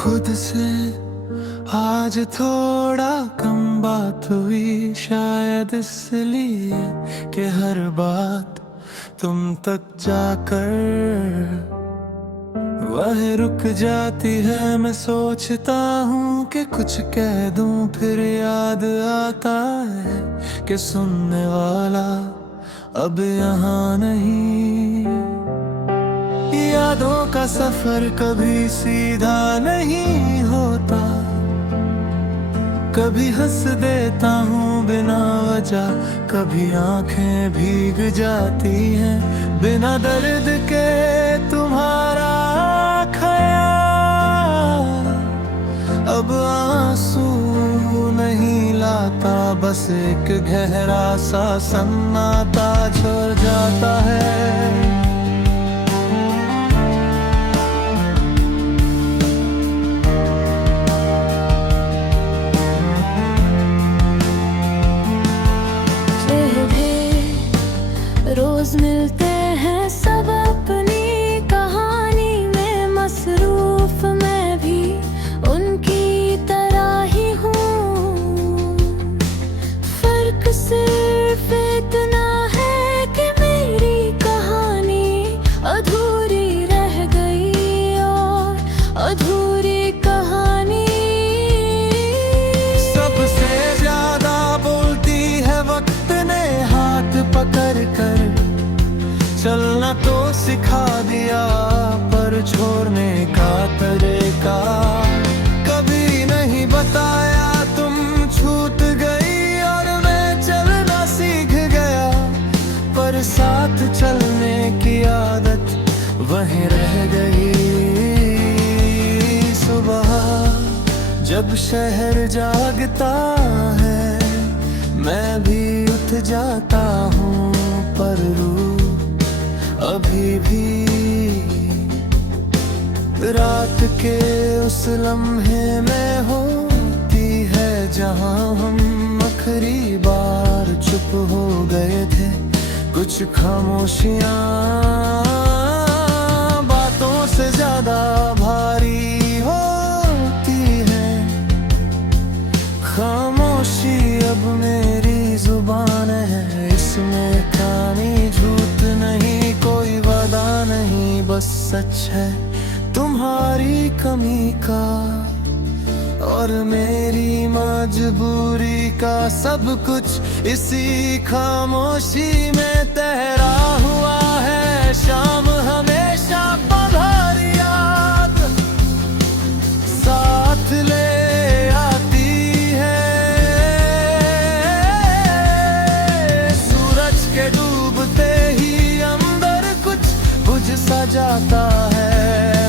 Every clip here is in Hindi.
खुद से आज थोड़ा कम बात हुई, शायद इसलिए कि हर बात तुम तक जाकर वह रुक जाती है। मैं सोचता हूँ कि कुछ कह दूँ, फिर याद आता है कि सुनने वाला अब यहाँ नहीं। यादों का सफर कभी सीधा नहीं होता, कभी हंस देता हूँ बिना वजह, कभी आंखें भीग जाती हैं बिना दर्द के। तुम्हारा ख्याल अब आंसू नहीं लाता, बस एक गहरा सा सन्नाटा छोड़ जाता है। रोज मिलते हैं सब अपनी कहानी में मसरूफ, मैं भी उनकी तरह ही हूँ। फर्क सिर्फ इतना है कि मेरी कहानी अधूरी रह गई और अधूरी कहानी सबसे ज्यादा बोलती है वक्त ने हाथ पकड़ कर। चलना तो सिखा दिया पर छोड़ने का तरीका कभी नहीं बताया। तुम छूट गई और मैं चलना सीख गया, पर साथ चलने की आदत वहीं रह गई। सुबह जब शहर जागता है मैं भी उठ जाता हूँ, पर रूह अभी भी रात के उस लम्हे में होती है जहाँ हम आखिरी बार चुप हो गए थे। कुछ खामोशियाँ बातों से ज्यादा भारी होती है। खामोशी अब मेरी जुबान है, इसमें कहानी झूठ नहीं, कोई वादा नहीं, बस सच है तुम्हारी कमी का और मेरी मजबूरी का। सब कुछ इसी खामोशी में तैरा हुआ है। शाम हमेशा बाहर याद साथ ले आती है। सूरज के डूबते ही अंदर कुछ बुझ सा जाता है।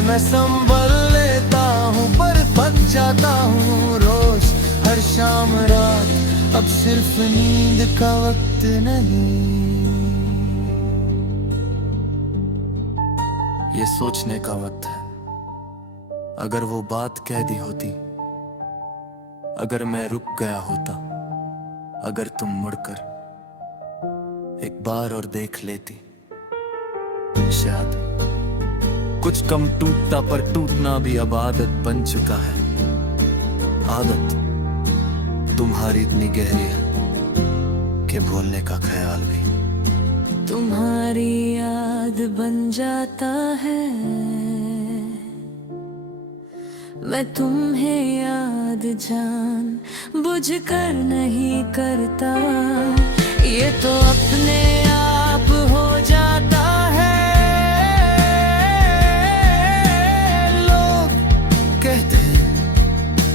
मैं संभल लेता हूँ पर थक जाता हूँ रोज हर शाम रात, अब सिर्फ नींद का वक्त नहीं। ये सोचने का वक्त है, अगर वो बात कह दी होती, अगर मैं रुक गया होता, अगर तुम मुड़कर एक बार और देख लेती, शायद कुछ कम टूटता, पर टूटना भी अब आदत बन चुका है। आदत तुम्हारी इतनी गहरी है कि भूलने का ख्याल भी तुम्हारी याद बन जाता है। मैं तुम्हें याद जान बुझ कर नहीं करता, ये तो अपने आप हो जाता है।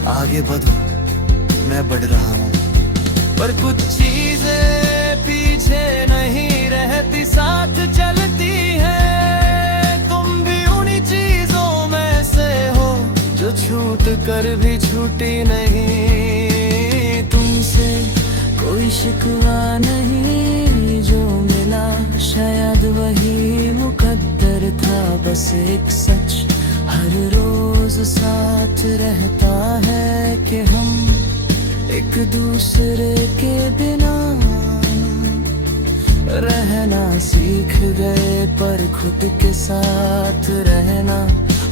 आगे बढ़ो, मैं बढ़ रहा हूँ, पर कुछ चीजें पीछे नहीं रहती, साथ चलती है। तुम भी उन्हीं चीजों में से हो जो छूट कर भी छूटी नहीं। तुमसे कोई शिकवा नहीं, जो मिला शायद वही मुकद्दर था। बस एक सच हर रोज साथ रहता है कि हम एक दूसरे के बिना रहना सीख गए, पर खुद के साथ रहना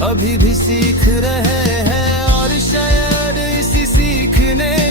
अभी भी सीख रहे हैं और शायद इसी सीखने